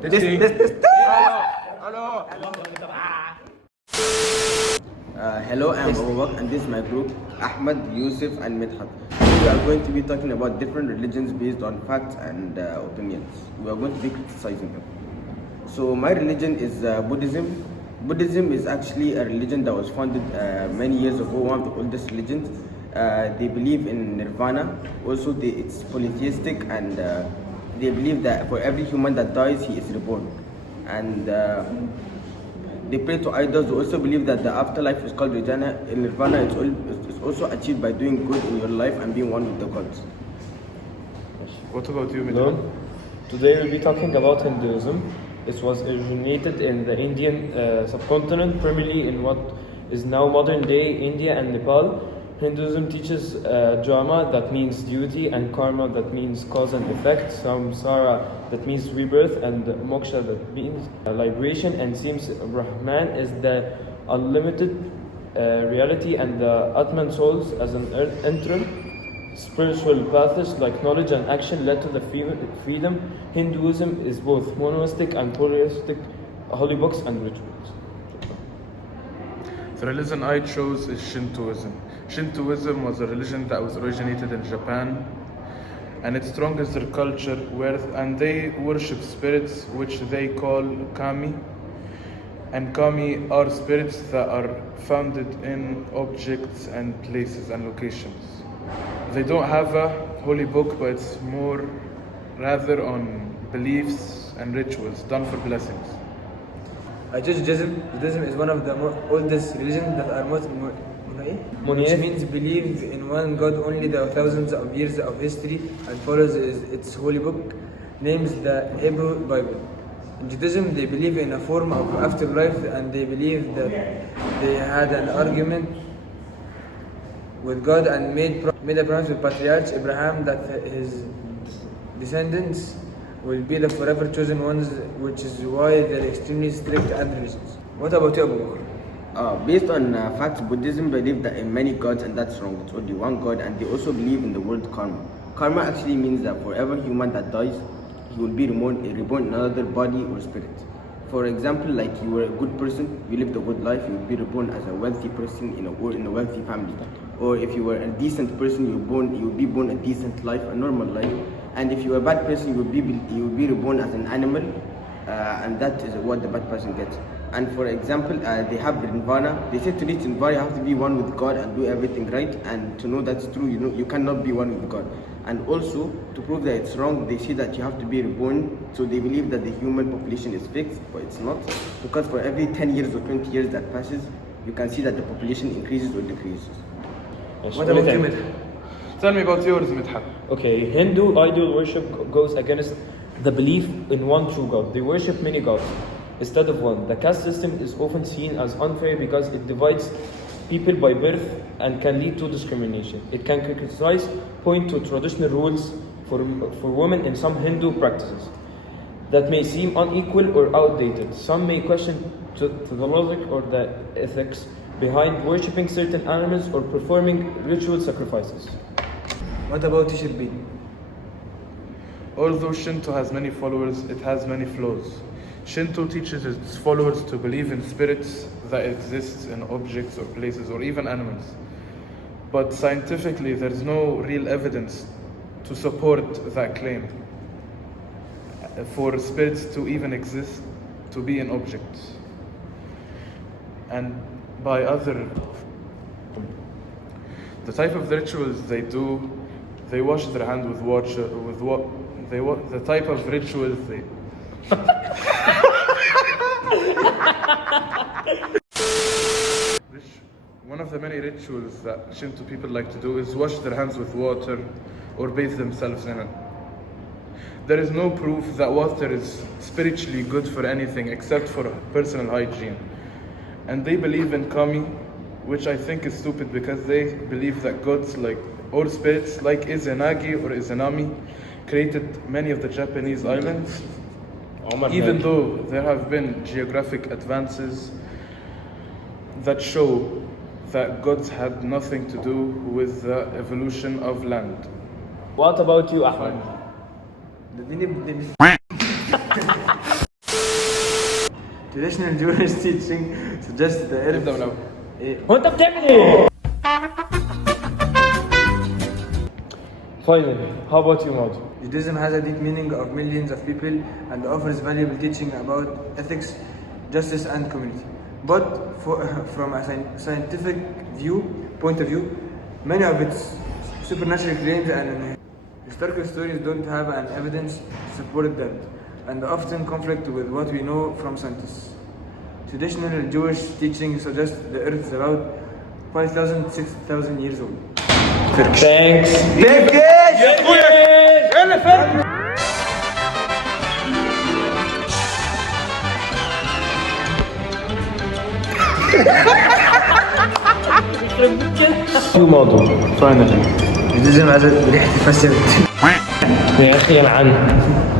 Hello, I'm Abubak, and this is my group, Ahmed, Yusuf, and Midhat. We are going to be talking about different religions based on facts and opinions. We are going to be criticizing them. So, my religion is Buddhism. Buddhism is actually a religion that was founded many years ago, one of the oldest religions. They believe in nirvana. Also, it's polytheistic, and they believe that for every human that dies, he is reborn. And they pray to idols. They also believe that the afterlife is called Nirvana. In Nirvana, it's also achieved by doing good in your life and being one with the gods. What about you, Midhat? Hello. Today we'll be talking about Hinduism. It was originated in the Indian subcontinent, primarily in what is now modern day India and Nepal. Hinduism teaches Dharma, that means duty, and Karma, that means cause and effect, Samsara, that means rebirth, and Moksha, that means liberation, and seems Brahman is the unlimited reality, and the Atman souls as an interim. Spiritual paths like knowledge and action led to the freedom. Hinduism is both monotheistic and polytheistic, holy books and rituals. The religion I chose is Shintoism. Shintoism was a religion that was originated in Japan, and it's strong as their culture, and they worship spirits which they call kami. And kami are spirits that are founded in objects and places and locations. They don't have a holy book, but it's more rather on beliefs and rituals done for blessings. I chose Judaism. Judaism is one of the oldest religions that are which means believe in one God. Only the thousands of years of history and follows its holy book, names the Hebrew Bible. In Judaism, they believe in a form of afterlife, and they believe that they had an argument with God and made a promise with patriarch Abraham that his descendants will be the forever chosen ones, which is why they're extremely strict and religious. What about you, Abu Bakr? Based on facts, Buddhism believes that in many gods, and that's wrong. It's only one God, and they also believe in the word karma. Karma actually means that for every human that dies, he will be reborn in another body or spirit. For example, like you were a good person, you lived a good life, you will be reborn as a wealthy person in a wealthy family. Or if you were a decent person, you will be born a decent life, a normal life. And if you were a bad person, you will be reborn as an animal, and that is what the bad person gets. And for example, they have nirvana. They say to reach nirvana, you have to be one with God and do everything right. And to know that's true, you cannot be one with God. And also, to prove that it's wrong, they say that you have to be reborn. So they believe that the human population is fixed, but it's not. Because for every 10 years or 20 years that passes, you can see that the population increases or decreases. What about you, Midhat? Tell me about yours, Midhat. Okay, Hindu idol worship goes against the belief in one true God. They worship many gods instead of one. The caste system is often seen as unfair because it divides people by birth and can lead to discrimination. It can criticize, point to traditional rules for women in some Hindu practices that may seem unequal or outdated. Some may question to the logic or the ethics behind worshipping certain animals or performing ritual sacrifices. What about you, Shirbin? Although Shinto has many followers, it has many flaws. Shinto teaches its followers to believe in spirits that exist in objects or places or even animals. But scientifically, there's no real evidence to support that claim. For spirits to even exist, to be an object. And by the type of rituals they do, they wash their hand with water, the type of rituals they... One of the many rituals that Shinto people like to do is wash their hands with water or bathe themselves in it. There is no proof that water is spiritually good for anything except for personal hygiene. And they believe in kami, which I think is stupid because they believe that gods or spirits like Izanagi or Izanami created many of the Japanese islands, even though there have been geographic advances that show that gods had nothing to do with the evolution of land. What about you, Ahmed? Traditional Jewish teaching suggests the earth. ابدأ من الأول. هو انت بتعمل ايه؟ Finally, how about you, Madu? Judaism has a deep meaning of millions of people and offers valuable teaching about ethics, justice, and community. But from a scientific point of view, many of its supernatural claims and historical stories don't have an evidence to support them, and often conflict with what we know from scientists. Traditional Jewish teaching suggests the earth is about 5,000 to 6,000 years old. Thanks. You, Madu. Finally. Judaism has a ريحة فساد. يا أخي أنا عنه.